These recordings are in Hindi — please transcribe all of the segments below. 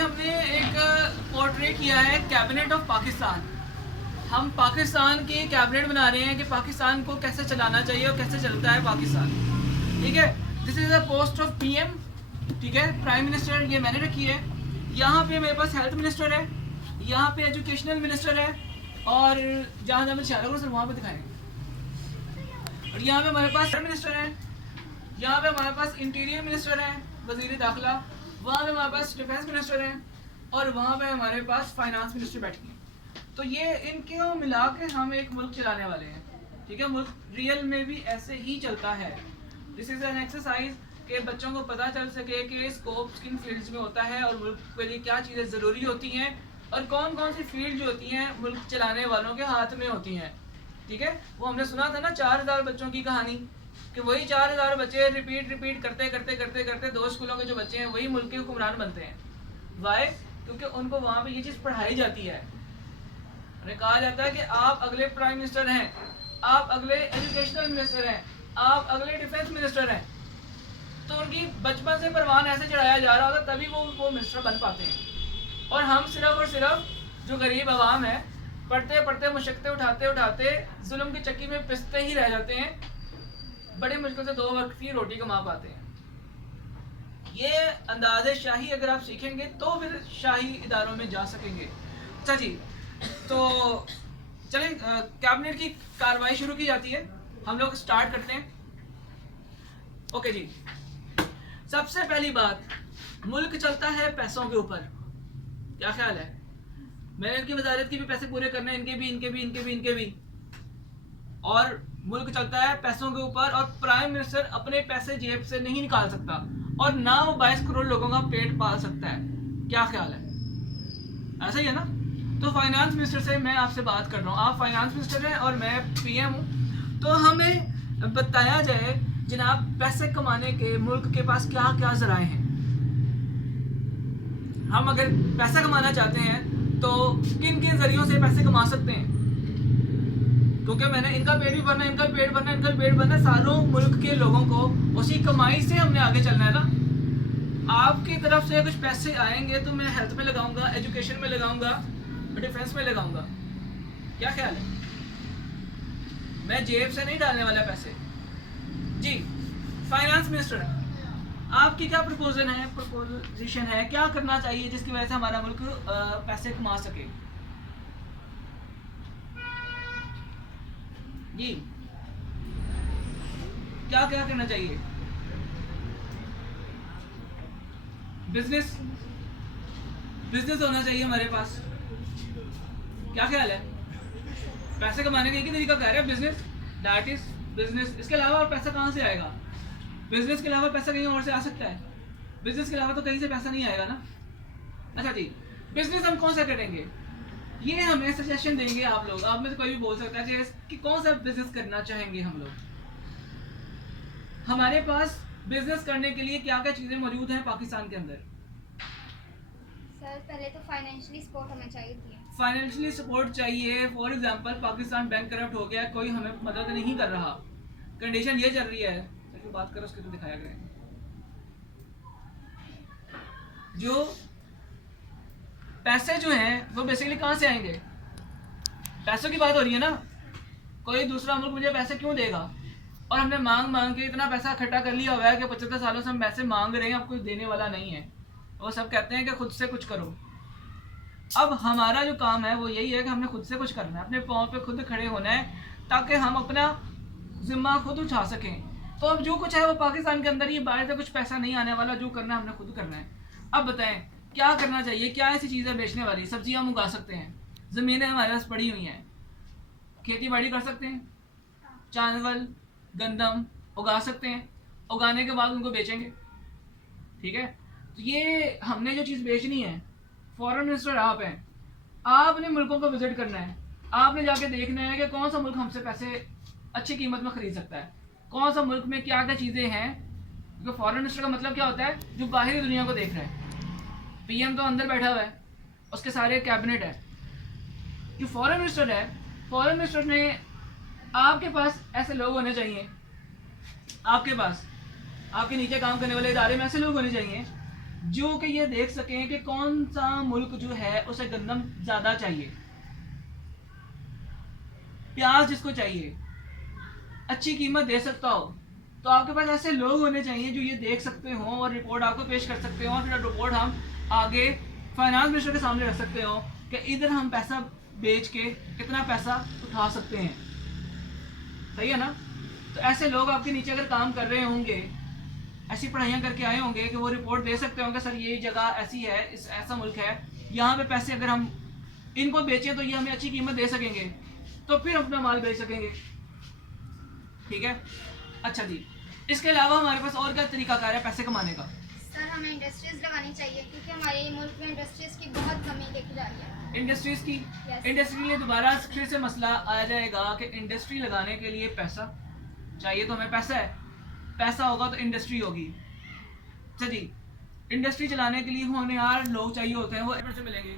हमने एक पोर्ट्रेट किया है कैबिनेट ऑफ पाकिस्तान। हम पाकिस्तान की कैबिनेट बना रहे हैं कि पाकिस्तान को कैसे चलाना चाहिए और कैसे चलता है पाकिस्तान। ठीक है, this is a post of PM. ठीक है, प्राइम मिनिस्टर ये मैंने रखी है। यहाँ पे मेरे पास हेल्थ मिनिस्टर है, यहाँ पे एजुकेशनल मिनिस्टर है, और जहाँ जहाँ मैं इशारा करूँ सर वहाँ पे दिखाएंगे। और यहाँ पे हमारे पास मिनिस्टर है, यहाँ पे हमारे पास इंटीरियर मिनिस्टर है, वजीर दाखिला, वहाँ पे हमारे पास डिफेंस मिनिस्टर है, और वहाँ पे हमारे पास फाइनेंस मिनिस्टर बैठी है। तो ये इनको मिला के हम एक मुल्क चलाने वाले हैं। ठीक है, मुल्क रियल में भी ऐसे ही चलता है। दिस इज़ एन एक्सरसाइज कि बच्चों को पता चल सके कि स्कोप किन फील्ड्स में होता है और मुल्क के लिए क्या चीज़ें ज़रूरी होती हैं और कौन कौन सी फील्ड जो होती हैं मुल्क चलाने वालों के हाथ में होती हैं। ठीक है, वो हमने सुना था ना 4000 बच्चों की कहानी, कि वही 4000 बच्चे रिपीट करते करते करते करते 2 स्कूलों के जो बच्चे हैं वही मुल्क के हुक्मरान बनते हैं। वाई? क्योंकि उनको वहाँ पे ये चीज़ पढ़ाई जाती है। उन्हें कहा जाता है कि आप अगले प्राइम मिनिस्टर हैं, आप अगले एजुकेशनल मिनिस्टर हैं, आप अगले डिफेंस मिनिस्टर हैं। तो उनकी बचपन से परवान ऐसे चढ़ाया जा रहा होता तभी वो मिनिस्टर बन पाते हैं। और हम सिर्फ और सिर्फ जो गरीब आवाम है पढ़ते पढ़ते मुशक्क़तें उठाते उठाते जुल्म की चक्की में पिसते ही रह जाते हैं, बड़े मुश्किल से 2 वक्त की रोटी कमा पाते हैं। ये अंदाज़े शाही अगर आप सीखेंगे तो फिर शाही इदारों में जा सकेंगे। अच्छा जी, तो चलें कैबिनेट की कार्रवाई शुरू की जाती है, हम लोग स्टार्ट करते हैं। ओके जी, सबसे पहली बात, मुल्क चलता है पैसों के ऊपर। क्या ख्याल है? मैंने इनकी वजारत के भी पैसे पूरे करने हैं, इनके भी इनके भी इनके भी इनके भी। और मुल्क चलता है पैसों के ऊपर, और प्राइम मिनिस्टर अपने पैसे जेब से नहीं निकाल सकता, और ना वो 22 करोड़ लोगों का पेट पाल सकता है। क्या ख्याल है? ऐसा ही है ना? तो फाइनेंस मिनिस्टर से मैं आपसे बात कर रहा हूँ, आप फाइनेंस मिनिस्टर हैं और मैं पीएम हूँ। तो हमें बताया जाए जनाब, पैसे कमाने के मुल्क के पास क्या क्या ज़राए हैं। हम अगर पैसा कमाना चाहते हैं तो किन किन जरियों से पैसे कमा सकते हैं, क्योंकि मैंने इनका पेट भी भरना है, इनका पेट भरना है, इनका पेट भरना है, सारों मुल्क के लोगों को उसी कमाई से हमने आगे चलना है ना। आपकी तरफ से कुछ पैसे आएंगे तो मैं हेल्थ में लगाऊंगा, एजुकेशन में लगाऊंगा, डिफेंस में लगाऊंगा। क्या ख्याल है? मैं जेब से नहीं डालने वाला पैसे जी। फाइनेंस मिनिस्टर, आपकी क्या प्रपोजिशन है, क्या करना चाहिए जिसकी वजह से हमारा मुल्क पैसे कमा सके जी? क्या क्या करना चाहिए? बिजनेस होना चाहिए हमारे पास। क्या ख्याल है? पैसे कमाने का एक ही तरीका कह रहे हैं, बिजनेस, दैट इज बिजनेस। इसके अलावा और पैसा कहाँ से आएगा? बिजनेस के अलावा पैसा कहीं और से आ सकता है? बिजनेस के अलावा तो कहीं से पैसा नहीं आएगा ना। अच्छा जी, बिजनेस हम कौन सा करेंगे, ये हमें सजेशन देंगे आप लोग। आप में से कोई भी बोल सकता है कि कौन सा बिजनेस करना चाहेंगे हम लोग। हमारे पास बिजनेस करने के लिए क्या क्या चीज़ें मौजूद हैं पाकिस्तान के अंदर? सर पहले तो फाइनेंशियली सपोर्ट हमें चाहिए। फाइनेंशियली सपोर्ट चाहिए। For example Pakistan bank corrupt हो गया, कोई हमें मदद नहीं कर रहा, कंडीशन ये चल रही है, तो बात करो उसके तो दिखाया गया है। जो पैसे जो हैं वो बेसिकली कहाँ से आएंगे? पैसों की बात हो रही है ना। कोई दूसरा मुल्क मुझे पैसे क्यों देगा? और हमने मांग मांग के इतना पैसा इकट्ठा कर लिया हुआ है कि 75 सालों से हम पैसे मांग रहे हैं, अब कोई देने वाला नहीं है। वो सब कहते हैं कि खुद से कुछ करो। अब हमारा जो काम है वो यही है कि हमने खुद से कुछ करना है, अपने पाँव पे खुद खड़े होना है, ताकि हम अपना जिम्मा खुद उठा सकें। तो अब जो कुछ है वो पाकिस्तान के अंदर ही, बाहर से कुछ पैसा नहीं आने वाला, जो करना है हमने खुद करना है। अब बताएं क्या करना चाहिए, क्या ऐसी चीज़ें बेचने वाली? सब्जियां हम उगा सकते हैं, ज़मीनें हमारे पास पड़ी हुई हैं, खेती बाड़ी कर सकते हैं, चावल गंदम उगा सकते हैं, उगाने के बाद उनको बेचेंगे। ठीक है, तो ये हमने जो चीज़ बेचनी है, फॉरेन मिनिस्टर आप हैं, आपने मुल्कों को विजिट करना है, आपने जाके देखना है कि कौन सा मुल्क हमसे पैसे अच्छी कीमत में ख़रीद सकता है, कौन सा मुल्क में क्या क्या चीज़ें हैं। क्योंकि फॉरेन मिनिस्टर का मतलब क्या होता है? जो बाहरी दुनिया को देख रहा है। पीएम तो अंदर बैठा हुआ है, उसके सारे कैबिनेट है। जो फॉरेन मिनिस्टर है, फॉरेन मिनिस्टर ने आपके पास ऐसे लोग होने चाहिए, आपके पास आपके नीचे काम करने वाले इदारे में ऐसे लोग होने चाहिए जो कि ये देख सकें कि कौन सा मुल्क जो है उसे गंदम ज़्यादा चाहिए, प्याज जिसको चाहिए, अच्छी कीमत दे सकता हो। तो आपके पास ऐसे लोग होने चाहिए जो ये देख सकते हो और रिपोर्ट आपको पेश कर सकते हो, और फिर रिपोर्ट हम आगे फाइनेंस मिनिस्टर के सामने रख सकते हो कि इधर हम पैसा बेच के कितना पैसा उठा सकते हैं। सही है ना? तो ऐसे लोग आपके नीचे अगर काम कर रहे होंगे, ऐसी पढ़ाइयाँ करके आए होंगे कि वो रिपोर्ट दे सकते होंगे, सर ये जगह ऐसी है, इस ऐसा मुल्क है, यहाँ पे पैसे अगर हम इनको बेचें तो ये हमें अच्छी कीमत दे सकेंगे, तो फिर अपना माल बेच सकेंगे। ठीक है, अच्छा जी, इसके अलावा हमारे पास और क्या तरीकाकार है पैसे कमाने का? सर हमें इंडस्ट्रीज लगानी चाहिए क्योंकि हमारे मुल्क में इंडस्ट्रीज की बहुत कमी देखी जा रही है। इंडस्ट्रीज की Yes. इंडस्ट्री के लिए दोबारा फिर से मसला आ जाएगा कि इंडस्ट्री लगाने के लिए पैसा चाहिए, तो हमें पैसा है, पैसा होगा तो इंडस्ट्री होगी। अच्छा जी, इंडस्ट्री चलाने के लिए होनहार लोग चाहिए होते हैं, वो से मिलेंगे।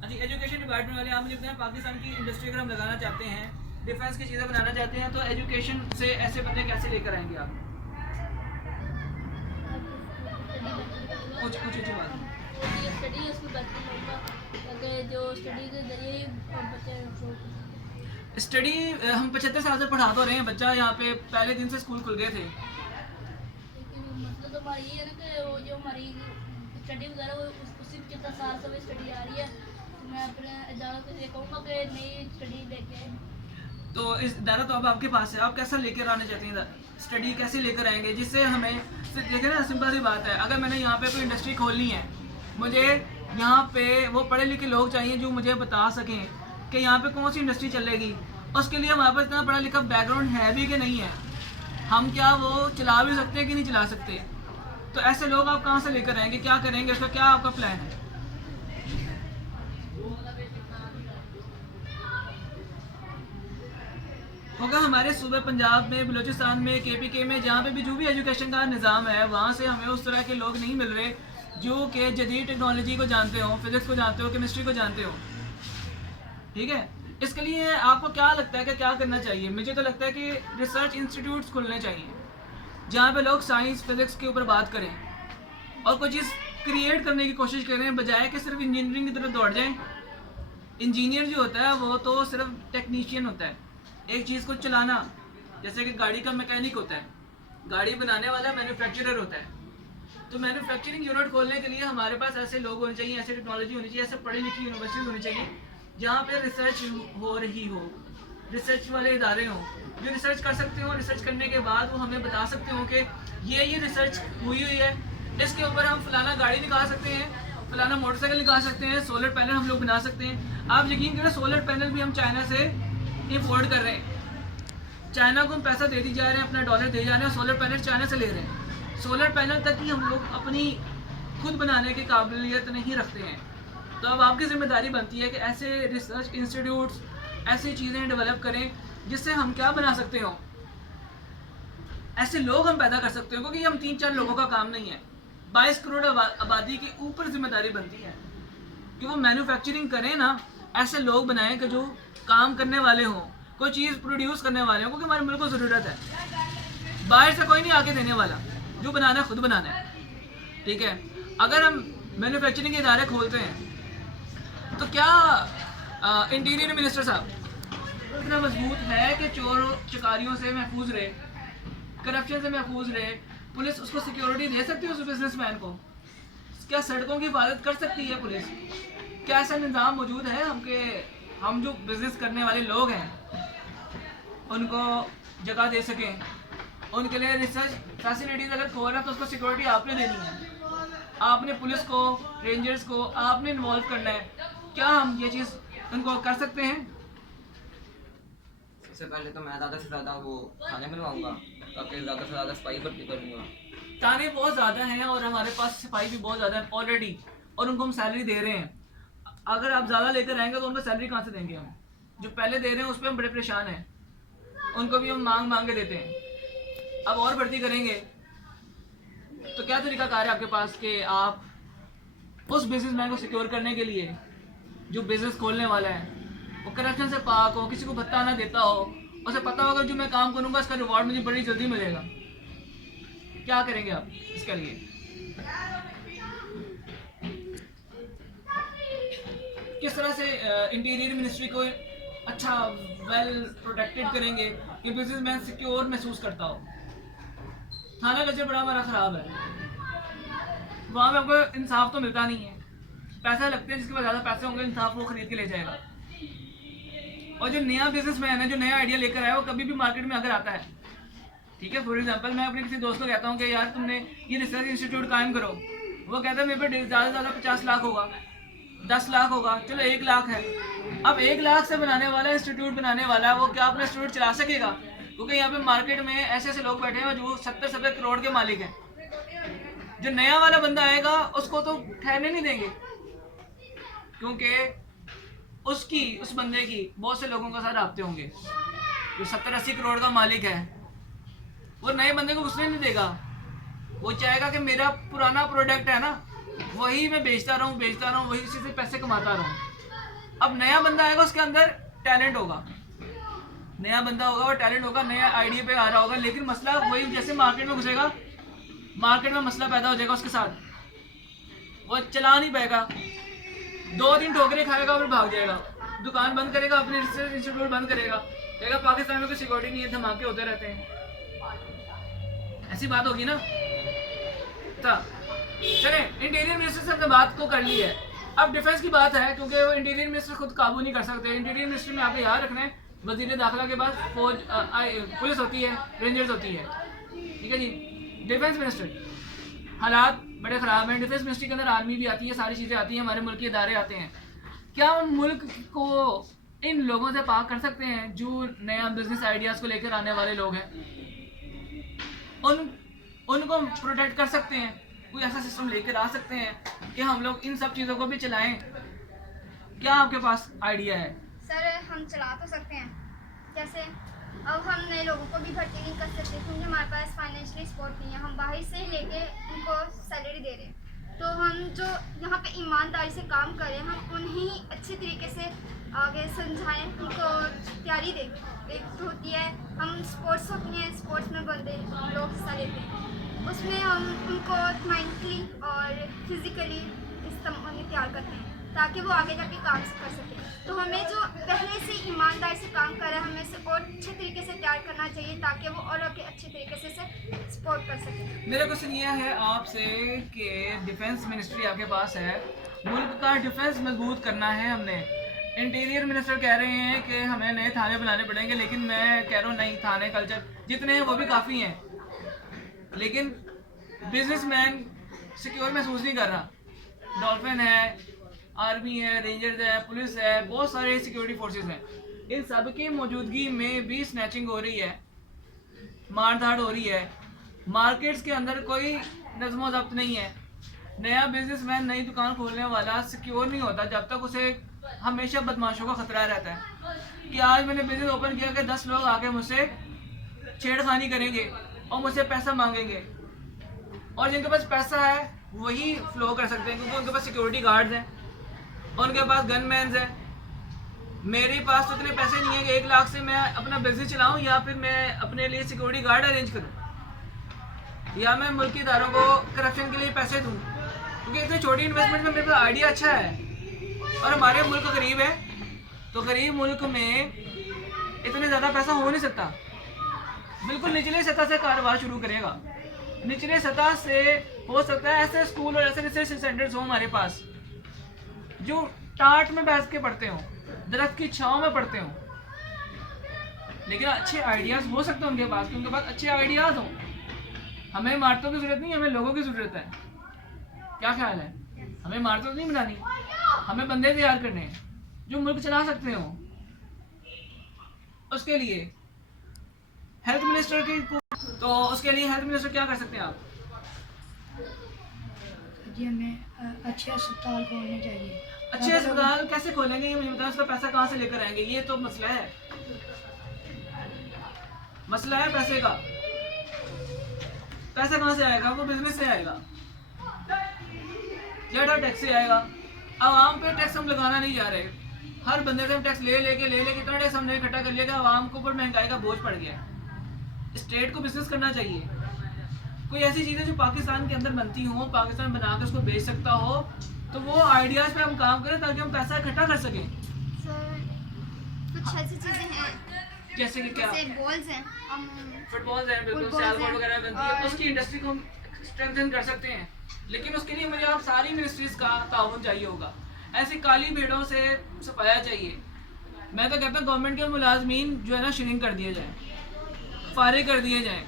हाँ जी, एजुकेशन डिपार्टमेंट वाले आप मुझे बताएं, पाकिस्तान की इंडस्ट्री अगर हम लगाना चाहते हैं, डिफेंस की चीज़ें बनाना चाहते हैं, तो एजुकेशन से ऐसे बंदे कैसे लेकर आएंगे आप? कुछ कुछ अच्छी बात स्टडी है उसको बेहतर होगा, ताकि जो स्टडी के जरिए ही बच्चे स्टडी हम 75 साल से पढ़ा तो रहे हैं, बच्चा यहाँ पे पहले दिन से स्कूल खुल गए थे। मतलब तो हमारी ये है ना कि वो जो हमारी स्टडी वगैरह वो उसी 75 साल से स्टडी आ रही है। तो मैं अपने इदारों को ये कहूँगा कि नई स्टडी लेके आए। तो इस दायरा तो अब आपके पास है, आप कैसा लेकर आना चाहते हैं, स्टडी कैसे लेकर आएंगे जिससे हमें देखिए ना, सिंपल सी बात है, अगर मैंने यहाँ पे कोई इंडस्ट्री खोलनी है, मुझे यहाँ पे वो पढ़े लिखे लोग चाहिए जो मुझे बता सकें कि यहाँ पे कौन सी इंडस्ट्री चलेगी। उसके लिए हमारे पास इतना पढ़ा लिखा बैकग्राउंड है भी कि नहीं है, हम क्या वो चला भी सकते हैं कि नहीं चला सकते। तो ऐसे लोग आप कहाँ से लेकर आएंगे, क्या करेंगे, उसका क्या आपका प्लान है? होगा हमारे सूबे पंजाब में, बलूचिस्तान में, KPK में, जहाँ पे भी जो भी एजुकेशन का निज़ाम है, वहाँ से हमें उस तरह के लोग नहीं मिल रहे जो कि जदीद टेक्नोलॉजी को जानते हो, फिजिक्स को जानते हो, केमिस्ट्री को जानते हो। ठीक है, इसके लिए आपको क्या लगता है कि क्या करना चाहिए? मुझे तो लगता है कि रिसर्च इंस्टीट्यूट्स खुलने चाहिए जहाँ पे लोग साइंस फिजिक्स के ऊपर बात करें और कोई चीज़ क्रिएट करने की कोशिश करें, बजाय कि सिर्फ इंजीनियरिंग की तरफ दौड़ जाएं। इंजीनियर जो होता है वो तो सिर्फ टेक्नीशियन होता है, एक चीज़ को चलाना, जैसे कि गाड़ी का मैकेनिक होता है, गाड़ी बनाने वाला मैन्युफैक्चरर होता है। तो मैन्युफैक्चरिंग यूनिट खोलने के लिए हमारे पास ऐसे लोग होने चाहिए, ऐसे टेक्नोलॉजी होनी चाहिए, ऐसे पढ़ी लिखी यूनिवर्सिटीज़ होनी चाहिए जहाँ पे रिसर्च हो रही हो, रिसर्च वाले इदारे हों जो रिसर्च कर सकते हो। रिसर्च करने के बाद वो हमें बता सकते हो कि ये रिसर्च हुई है, इसके ऊपर हम फलाना गाड़ी निकाल सकते हैं, फलाना मोटरसाइकिल निकाल सकते हैं, सोलर पैनल हम लोग बना सकते हैं। आप यकीन करें, सोलर पैनल भी हम चाइना से इम्पोर्ट कर रहे हैं। चाइना को हम पैसा दे दी जा रहे हैं, अपना डॉलर दे जा रहे हैं, सोलर पैनल चाइना से ले रहे हैं। सोलर पैनल तक ही हम लोग अपनी खुद बनाने की काबिलियत नहीं रखते हैं। तो अब आपकी जिम्मेदारी बनती है कि ऐसे रिसर्च इंस्टीट्यूट्स, ऐसी चीज़ें डेवलप करें जिससे हम क्या बना सकते हो, ऐसे लोग हम पैदा कर सकते हो, क्योंकि हम 3-4 लोगों का काम नहीं है। 22 करोड़ आबादी के ऊपर जिम्मेदारी बनती है कि वो मैन्युफैक्चरिंग करें ना, ऐसे लोग बनाएं कि जो काम करने वाले हों, कोई चीज़ प्रोड्यूस करने वाले हों, क्योंकि हमारे मुल्क को ज़रूरत है। बाहर से कोई नहीं आके देने वाला, जो बनाना है खुद बनाना है। ठीक है, अगर हम मैन्युफैक्चरिंग के इदारे खोलते हैं तो क्या इंटीरियर मिनिस्टर साहब इतना मजबूत है कि चोरों चकारियों से महफूज रहे, करप्शन से महफूज रहे, पुलिस उसको सिक्योरिटी दे सकती है उस बिजनेसमैन को? क्या सड़कों की हिफाजत कर सकती है पुलिस? क्या ऐसा निज़ाम मौजूद है हम जो बिज़नेस करने वाले लोग हैं उनको जगह दे सकें? उनके लिए रिसर्च फैसिलिटीज़ अगर खोल रहा है तो उसको सिक्योरिटी आपने देनी है, आपने पुलिस को, रेंजर्स को आपने इन्वॉल्व करना है। क्या हम ये चीज़ उनको कर सकते हैं? सबसे पहले तो मैं ज़्यादा से ज़्यादा वो खाने बनवाऊँगा, ताकि ज़्यादा से ज़्यादा सफाई भर्ती करूँगा। ताने बहुत ज़्यादा हैं और हमारे पास सिपाही भी बहुत ज़्यादा है ऑलरेडी, और उनको हम सैलरी दे रहे हैं। अगर आप ज़्यादा लेकर आएंगे तो उनको सैलरी कहाँ से देंगे हम? जो पहले दे रहे हैं उस पर हम बड़े परेशान हैं, उनको भी हम मांग के देते हैं। अब और भर्ती करेंगे तो क्या तरीकाकार है आपके पास कि आप उस बिजनेसमैन को सिक्योर करने के लिए जो बिज़नेस खोलने वाला है वो करप्शन से पाक हो, किसी को भत्ता ना देता हो, उसे पता होगा जो मैं काम करूँगा इसका रिवॉर्ड मुझे बड़ी जल्दी मिलेगा? क्या करेंगे आप इसके लिए? किस तरह से इंटीरियर मिनिस्ट्री को अच्छा वेल प्रोटेक्टेड करेंगे कि बिजनेसमैन सिक्योर महसूस करता हो। थाना कल्चर बड़ा हमारा ख़राब है, वहाँ पे आपको इंसाफ तो मिलता नहीं है, पैसा लगते हैं, जिसके पास ज़्यादा पैसे होंगे इंसाफ वो खरीद के ले जाएगा। और जो नया बिजनेसमैन है, जो नया आइडिया लेकर आया, वो कभी भी मार्केट में अगर आता है, ठीक है, फॉर एग्जांपल मैं अपने किसी दोस्त को कहता हूँ कि यार तुमने ये रिसर्च इंस्टीट्यूट कायम करो, वो कहता है मेरे पे ज़्यादा से ज़्यादा 50 लाख होगा, 10 लाख होगा, चलो 1 लाख है। अब 1 लाख से बनाने वाला इंस्टीट्यूट बनाने वाला वो क्या अपना इंस्टीट्यूट चला सकेगा? क्योंकि यहाँ पे मार्केट में ऐसे ऐसे लोग बैठे हैं जो 70-70 करोड़ के मालिक हैं। जो नया वाला बंदा आएगा उसको तो ठहरने नहीं देंगे, क्योंकि उस बंदे की बहुत से लोगों के साथ राब्ते होंगे। जो 70-80 करोड़ का मालिक है वो नए बंदे को घुसने नहीं देगा, वो चाहेगा कि मेरा पुराना प्रोडक्ट है ना वही मैं बेचता रहूँ, वही इसी से पैसे कमाता रहूँ। अब नया बंदा आएगा, उसके अंदर टैलेंट होगा, नया बंदा होगा, वो टैलेंट होगा, नया आइडिया पे आ रहा होगा, लेकिन मसला वही जैसे मार्केट में घुसेगा, मार्केट में मसला पैदा हो जाएगा उसके साथ, वो चला नहीं पाएगा, 2 दिन ठोकरे खाएगा और भाग जाएगा, दुकान बंद करेगा, अपने रिसर्च इंस्टीट्यूट बंद करेगा, कहेगा पाकिस्तान में कोई सिक्योरिटी नहीं है, धमाके होते रहते हैं। ऐसी बात होगी ना। चले, इंटीरियर मिनिस्टर से हमने बात को कर ली है, अब डिफेंस की बात है, क्योंकि वो इंटीरियर मिनिस्टर खुद काबू नहीं कर सकते। इंटीरियर मिनिस्टर में आपको याद रखना है, वजीर दाखिला के बाद फौज पुलिस होती है, रेंजर्स होती है, ठीक है जी। डिफेंस मिनिस्टर हालात बड़े ख़राब हैं, डिफेंस मिनिस्ट्री के अंदर आर्मी भी आती है, सारी चीज़ें आती हैं, हमारे मुल्क के इदारे आते हैं। क्या उन मुल्क को इन लोगों से पाक कर सकते हैं जो नया बिजनेस आइडियाज़ को लेकर आने वाले लोग हैं? उनको प्रोटेक्ट कर सकते हैं? कोई ऐसा सिस्टम लेकर आ सकते हैं कि हम लोग इन सब चीज़ों को भी चलाएं? क्या आपके पास आइडिया है? सर हम चला तो सकते हैं, जैसे अब हम नए लोगों को भी भर्ती नहीं कर सकते क्योंकि हमारे पास फाइनेंशियली सपोर्ट नहीं है, हम बाहर से ही लेके उनको सैलरी दे रहे हैं। तो हम जो यहाँ पे ईमानदारी से काम करें, हम उन्हें अच्छे तरीके से आगे समझाएं, उनको तैयारी दें। एक तो होती है हम स्पोर्ट्स होती हैं, स्पोर्ट्स में बंदे लोग हिस्सा लेते हैं, उसमें हम उनको मेंटली और फिज़िकली तैयार करते हैं ताकि वो आगे जाके काम कर सकें। तो हमें जो पहले से ईमानदारी से काम कर रहे हैं, हमें से और अच्छे तरीके से तैयार करना चाहिए ताकि वो और आगे अच्छे तरीके से सपोर्ट कर सकें। मेरा क्वेश्चन ये है आपसे कि डिफेंस मिनिस्ट्री आपके पास है, मुल्क का डिफेंस मजबूत करना है हमने। इंटीरियर मिनिस्टर कह रहे हैं कि हमें नए थाने बनाने पड़ेंगे, लेकिन मैं कह रहा हूँ नहीं, थाने कल्चर जितने हैं वो भी काफ़ी हैं, लेकिन बिजनेसमैन सिक्योर महसूस नहीं कर रहा। डॉल्फिन है, आर्मी है, रेंजर्स है, पुलिस है, बहुत सारे सिक्योरिटी फोर्सेस हैं, इन सब की मौजूदगी में भी स्नैचिंग हो रही है, मारधाड़ हो रही है, मार्केट्स के अंदर कोई नज़्म ज़ब्त नहीं है। नया बिजनेसमैन नई दुकान खोलने वाला सिक्योर नहीं होता जब तक उसे हमेशा बदमाशों का खतरा रहता है कि आज मैंने बिजनेस ओपन किया कि 10 लोग आके मुझसे छेड़खानी करेंगे और मुझसे पैसा मांगेंगे, और जिनके पास पैसा है वही फ्लो कर सकते हैं क्योंकि उनके पास सिक्योरिटी गार्ड्स हैं, उनके पास गनमैन्स हैं। मेरे पास तो इतने पैसे नहीं है कि 1 लाख से मैं अपना बिजनेस चलाऊं या फिर मैं अपने लिए सिक्योरिटी गार्ड अरेंज करूं या मैं मुल्की इदारों को करप्शन के लिए पैसे दूं, क्योंकि इतनी छोटी इन्वेस्टमेंट में मेरे पास आइडिया अच्छा है और हमारे मुल्क गरीब है, तो गरीब मुल्क में इतने ज़्यादा पैसा हो नहीं सकता। बिल्कुल निचले सतह से कारोबार शुरू करेगा, निचले सतह से हो सकता है ऐसे स्कूल और ऐसे रिसर्च सेंटर्स हो हमारे पास जो टाट में बैठ के पढ़ते हो, दरख्त की छांव में पढ़ते हो, लेकिन अच्छे आइडियाज़ हो सकते हैं उनके पास, क्योंकि उनके पास अच्छे आइडियाज़ हो। हमें इमारतों की ज़रूरत नहीं, हमें लोगों की ज़रूरत है। क्या ख्याल है? हमें इमारतें नहीं बनानी, हमें बंदे तैयार करने हैं जो मुल्क चला सकते हो। उसके लिए हेल्थ मिनिस्टर की, तो उसके लिए हेल्थ मिनिस्टर क्या कर सकते हैं आप? जी हमें अच्छे अस्पताल खोलने चाहिए। अच्छे अस्पताल कैसे खोलेंगे ये मुझे बताओ, उसका पैसा कहाँ से लेकर आएंगे? ये तो मसला है, मसला है पैसे का। पैसा कहाँ से आएगा? वो बिजनेस से आएगा या टैक्स से आएगा। आवाम पे टैक्स हम लगाना नहीं जा रहे, हर बंदे से हम टैक्स ले लेके इतना टैक्स हमने इकट्ठा कर लिया कि आवाम को ऊपर महंगाई का बोझ पड़ गया। स्टेट को बिजनेस करना चाहिए, कोई ऐसी चीज़ें जो पाकिस्तान के अंदर बनती हो, पाकिस्तान बना के उसको बेच सकता हो, तो वो आइडियाज़ पे हम काम करें ताकि हम पैसा इकट्ठा कर सकें। सर कुछ ऐसी चीज़ें हैं जैसे कि क्या, जैसे बॉल्स हैं, हम फुटबॉल है, बिल्कुल फुटबॉल सैल है, वगैरह बनती है, और- उसकी इंडस्ट्री को हम स्ट्रेंथन कर सकते हैं। लेकिन उसके लिए मुझे आप सारी मिनिस्ट्रीज का ताउन चाहिए होगा। ऐसी काली भेड़ों से सफाया चाहिए। मैं तो कहता हूँ गवर्नमेंट के मुलाजमीन जो है ना श्रिंक कर दिए जाएँ, फारिग कर दिए जाएँ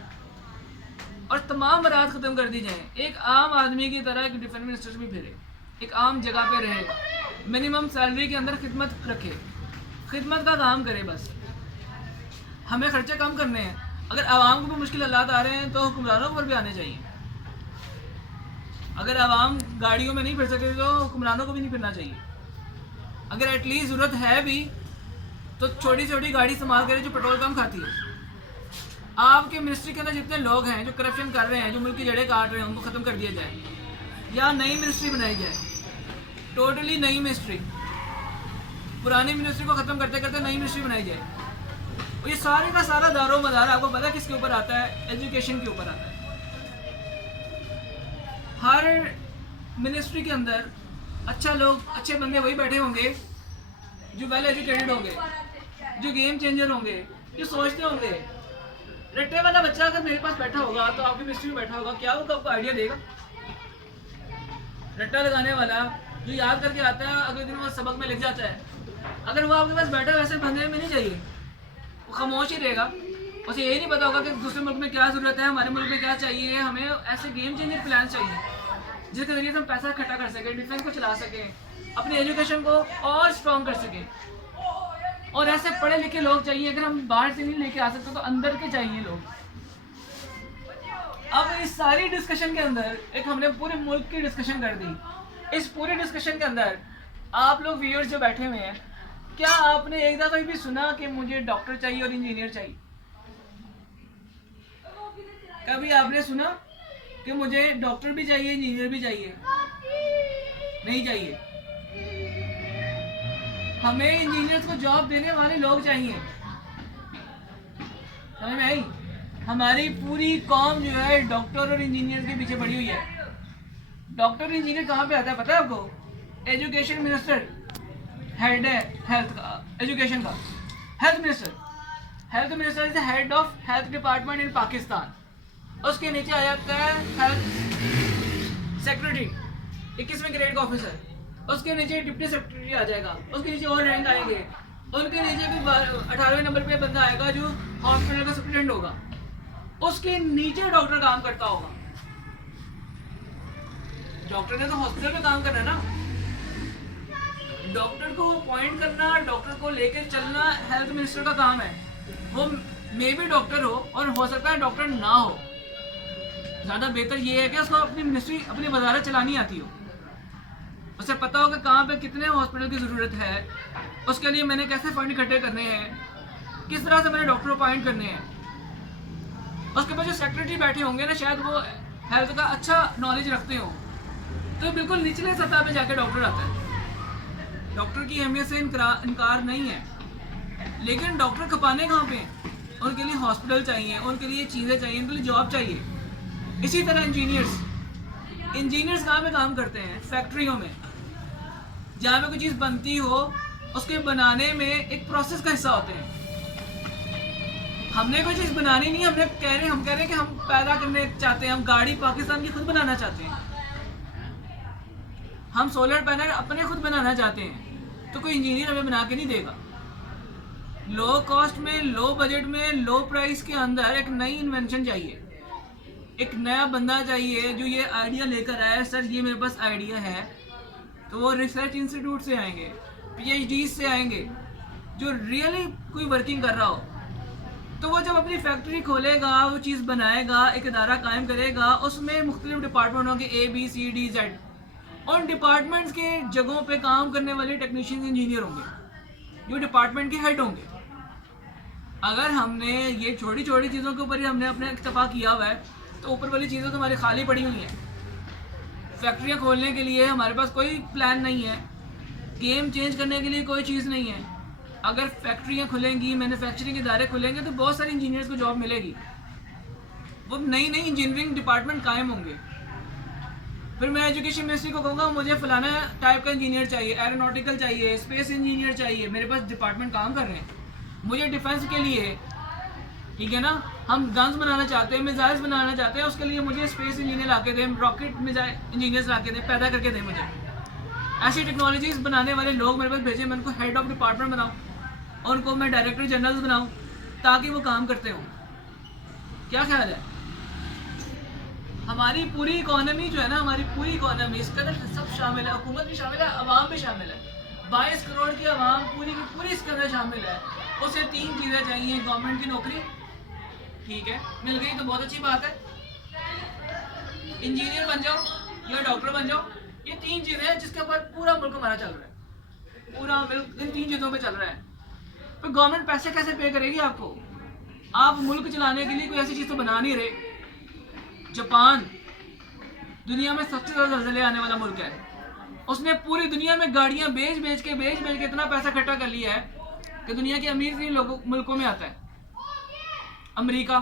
और तमाम बरात ख़त्म कर दी जाए। एक आम आदमी की तरह एक डिफेंस मिनिस्टर भी फिरे, एक आम जगह पे रहे, मिनिमम सैलरी के अंदर खिदमत रखे, खिदमत का काम करे। बस हमें खर्चे कम करने हैं। अगर आवाम को भी मुश्किल हालात आ रहे हैं तो हुक्मरानों पर भी आने चाहिए। अगर आवाम गाड़ियों में नहीं फिर सके तो हुक्मरानों को भी नहीं फिरना चाहिए। अगर एटलीस्ट ज़रूरत है भी तो छोटी छोटी गाड़ी संभाल कर जो पेट्रोल कम खाती है। आपके मिनिस्ट्री के अंदर जितने लोग हैं जो करप्शन कर रहे हैं, जो मुल्क की जड़ें काट रहे हैं, उनको ख़त्म कर दिया जाए या नई मिनिस्ट्री बनाई जाए, टोटली नई मिनिस्ट्री। पुरानी मिनिस्ट्री को ख़त्म करते करते नई मिनिस्ट्री बनाई जाए। और ये सारे का सारा दारो मदार आपको पता है किसके ऊपर आता है? एजुकेशन के ऊपर आता है। हर मिनिस्ट्री के अंदर अच्छा लोग, अच्छे बंदे वही बैठे होंगे जो वेल एजुकेटेड होंगे, जो गेम चेंजर होंगे, जो सोचते होंगे। रट्टे वाला बच्चा अगर मेरे पास बैठा होगा तो आपकी मिनिस्ट्री में बैठा होगा, क्या वो आपको आइडिया देगा? रट्टा लगाने वाला जो याद करके आता है, अगले दिन वो सबक में लिख जाता है, अगर वो आपके पास बैठा वैसे बंदे में नहीं चाहिए, वो खामोश ही रहेगा। उसे यही नहीं पता होगा कि दूसरे मुल्क में क्या ज़रूरत है, हमारे मुल्क में क्या चाहिए। हमें ऐसे गेम चेंजर प्लान चाहिए जिसके ज़रिए हम पैसा इकट्ठा कर सकें, डिफेंस को चला सकें, अपनी एजुकेशन को और स्ट्रॉन्ग कर सकें। और ऐसे पढ़े लिखे लोग चाहिए। अगर हम बाहर से नहीं लेके आ सकते तो अंदर के चाहिए लोग। अब इस सारी डिस्कशन के अंदर एक हमने पूरे मुल्क की डिस्कशन कर दी। इस पूरे डिस्कशन के अंदर आप लोग व्यूअर्स जो बैठे हुए हैं, क्या आपने एक दफ़ा भी सुना कि मुझे डॉक्टर चाहिए और इंजीनियर चाहिए? कभी आपने सुना कि मुझे डॉक्टर भी चाहिए, इंजीनियर भी चाहिए? नहीं चाहिए। हमें इंजीनियर्स को जॉब देने वाले लोग चाहिए। समझ में आई? हमारी पूरी कौम जो है डॉक्टर और इंजीनियर के पीछे पड़ी हुई है। डॉक्टर इंजीनियर कहाँ पे आता है पता है आपको? एजुकेशन मिनिस्टर हेड है हेल्थ का, एजुकेशन का health minister. Health minister is the head of health department in Pakistan. उसके नीचे आ जाता है हेल्थ सेक्रेटरी, 21वें ग्रेड का ऑफिसर। उसके नीचे डिप्टी सेक्रेटरी आ जाएगा, उसके नीचे और रैंक आएंगे। उनके नीचे भी 18वें नंबर पे बंदा आएगा जो हॉस्पिटल का सुप्रिटेंडेंट होगा। उसके नीचे डॉक्टर काम करता होगा। डॉक्टर ने तो हॉस्पिटल में काम करना है ना। डॉक्टर को अपॉइंट करना, डॉक्टर को लेकर चलना हेल्थ मिनिस्टर का काम है। वो मे भी डॉक्टर हो और हो सकता है डॉक्टर ना हो। ज़्यादा बेहतर ये है कि उसको अपनी मिनिस्ट्री, अपनी वजारत चलानी आती हो। उसे पता हो कि कहाँ पे कितने हॉस्पिटल की ज़रूरत है, उसके लिए मैंने कैसे फंड इकट्ठे करने हैं, किस तरह से मैंने डॉक्टर अपॉइंट करने हैं। उसके पास जो सेक्रेटरी बैठे होंगे ना, शायद वो हेल्थ का अच्छा नॉलेज रखते हो, तो बिल्कुल निचले सतह पे जाके डॉक्टर आता है। डॉक्टर की अहमियत से इनकार नहीं है, लेकिन डॉक्टर खपाने कहाँ पे हैं? उनके लिए हॉस्पिटल चाहिए, उनके लिए चीज़ें चाहिए, उनके लिए जॉब चाहिए। इसी तरह इंजीनियर्स कहाँ पे काम करते हैं? फैक्ट्रियों में, जहाँ पे कोई चीज़ बनती हो उसके बनाने में एक प्रोसेस का हिस्सा होते हैं। हमने कोई चीज़ बनानी नहीं, हम कह रहे हैं कि हम पैदा करने चाहते हैं, हम गाड़ी पाकिस्तान की खुद बनाना चाहते हैं, हम सोलर पैनल अपने खुद बनाना चाहते हैं, तो कोई इंजीनियर हमें बना के नहीं देगा। लो कॉस्ट में, लो बजट में, लो प्राइस के अंदर एक नई इन्वेंशन चाहिए, एक नया बंदा चाहिए जो ये आइडिया लेकर आए, सर ये मेरे पास आइडिया है। तो वो रिसर्च इंस्टीट्यूट से आएंगे, PhD से आएंगे, जो रियली कोई वर्किंग कर रहा हो। तो वो जब अपनी फैक्ट्री खोलेगा, वो चीज़ बनाएगा, एक इदारा कायम करेगा, उसमें मुख्तलिफ डिपार्टमेंट होंगे, ABCD-Z। उन डिपार्टमेंट्स के जगहों पे काम करने वाले टेक्नीशियन इंजीनियर होंगे जो डिपार्टमेंट के हेड होंगे। अगर हमने ये छोटी छोटी चीज़ों के ऊपर ही हमने अपने इक्तफा किया हुआ है, तो ऊपर वाली चीज़ें तो हमारी खाली पड़ी हुई हैं। फैक्ट्रियाँ खोलने के लिए हमारे पास कोई प्लान नहीं है, गेम चेंज करने के लिए कोई चीज़ नहीं है। अगर फैक्ट्रियाँ खुलेंगी, मैन्युफैक्चरिंग इदारे खुलेंगे, तो बहुत सारे इंजीनियर्स को जॉब मिलेगी। वो नई नई इंजीनियरिंग डिपार्टमेंट कायम होंगे। फिर मैं एजुकेशन मिनिस्ट्री को कहूँगा मुझे फलाना टाइप का इंजीनियर चाहिए, एरोनॉटिकल चाहिए, स्पेस इंजीनियर चाहिए, मेरे पास डिपार्टमेंट काम कर रहे हैं। मुझे डिफेंस के लिए, ठीक है ना, हम गन्स बनाना चाहते हैं, मिसाइल्स बनाना चाहते हैं, उसके लिए मुझे स्पेस इंजीनियर ला के दें, रॉकेट मिसाइल इंजीनियर्स ला के दें, पैदा करके दें मुझे। ऐसी टेक्नोलॉजीज़ बनाने वाले लोग मेरे पास भेजें, मैं उनको हेड ऑफ डिपार्टमेंट बनाऊँ और उनको मैं डायरेक्टर जनरल बनाऊँ ताकि वो काम करते हों। क्या ख्याल है? हमारी पूरी इकोनॉमी जो है ना, हमारी पूरी इकोनॉमी, इसके अंदर सब शामिल है, हुकूमत भी शामिल है, अवाम भी शामिल है। 22 करोड़ की अवाम पूरी की पूरी इसके अंदर शामिल है। उसे 3 चीज़ें चाहिए, गवर्नमेंट की नौकरी, ठीक है, मिल गई तो बहुत अच्छी बात है, इंजीनियर बन जाओ या डॉक्टर बन जाओ, ये 3 चीज़ें हैं जिसके ऊपर पूरा मुल्क हमारा चल रहा है, पूरा मुल्क इन 3 चीज़ों पे चल रहा है। तो गवर्नमेंट पैसे कैसे पे करेगी आपको? आप मुल्क चलाने के लिए कोई ऐसी चीज़ तो बना नहीं रहे। जापान दुनिया में सबसे ज़्यादा ज़लज़ले आने वाला मुल्क है, उसने पूरी दुनिया में गाड़ियाँ बेच बेच के इतना पैसा इकट्ठा कर लिया है कि दुनिया के अमीर तीन लोगों मुल्कों में आता है। अमेरिका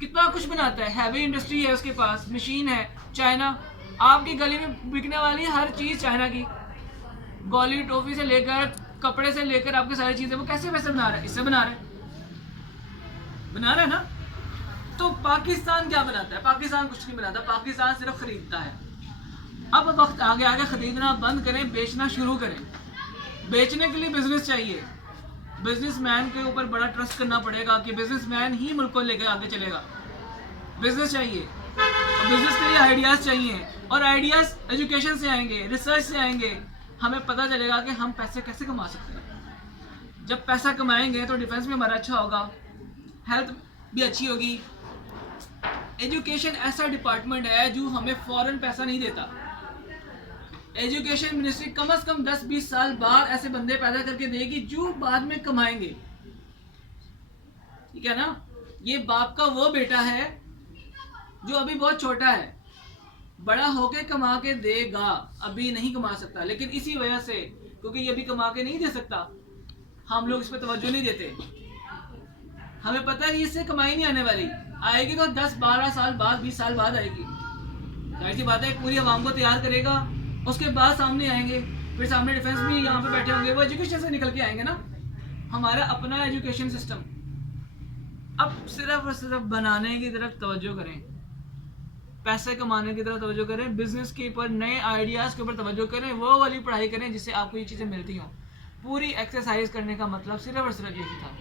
कितना कुछ बनाता है, हैवी इंडस्ट्री है उसके पास, मशीन है। चाइना, आपकी गली में बिकने वाली हर चीज़ चाइना की, गोली टॉफी से लेकर कपड़े से लेकर आपकी सारी चीज़ें, वो कैसे पैसे बना रहा है? इससे बना रहा है ना। तो पाकिस्तान क्या बनाता है? पाकिस्तान कुछ नहीं बनाता, पाकिस्तान सिर्फ खरीदता है। अब वक्त आगे आगे खरीदना बंद करें, बेचना शुरू करें। बेचने के लिए बिजनेस चाहिए, बिजनेसमैन के ऊपर बड़ा ट्रस्ट करना पड़ेगा कि बिजनेसमैन ही मुल्क को लेकर आगे चलेगा। बिजनेस चाहिए और बिजनेस के लिए आइडियाज़ चाहिए, और आइडियाज़ एजुकेशन से आएंगे, रिसर्च से आएंगे। हमें पता चलेगा कि हम पैसे कैसे कमा सकते हैं। जब पैसा कमाएंगे तो डिफेंस में हमारा अच्छा होगा, हेल्थ भी अच्छी होगी। एजुकेशन ऐसा डिपार्टमेंट है जो हमें फौरन पैसा नहीं देता। एजुकेशन मिनिस्ट्री कम से कम 10-20 साल बाद ऐसे बंदे पैदा करके देगी जो बाद में कमाएंगे, ठीक है ना। ये बाप का वो बेटा है जो अभी बहुत छोटा है, बड़ा होके कमा के देगा, अभी नहीं कमा सकता। लेकिन इसी वजह से, क्योंकि ये अभी कमा के नहीं दे सकता, हम लोग इस पर तवज्जो नहीं देते। हमें पता है कि इससे कमाई नहीं आने वाली, आएगी तो 10-12 साल बाद, 20 साल बाद आएगी। जाहिर सी बात है, पूरी आवाम को तैयार करेगा, उसके बाद सामने आएंगे, फिर सामने डिफेंस भी यहाँ पे बैठे होंगे, वो एजुकेशन से निकल के आएंगे ना। हमारा अपना एजुकेशन सिस्टम। अब सिर्फ और सिर्फ बनाने की तरफ तवज्जो करें, पैसे कमाने की तरफ तवज्जो करें, बिजनेस के ऊपर, नए आइडियाज़ के ऊपर तवज्जो करें, वो वाली पढ़ाई करें जिससे आपको ये चीज़ें मिलती हों। पूरी एक्सरसाइज करने का मतलब सिर्फ और सिर्फ यही था।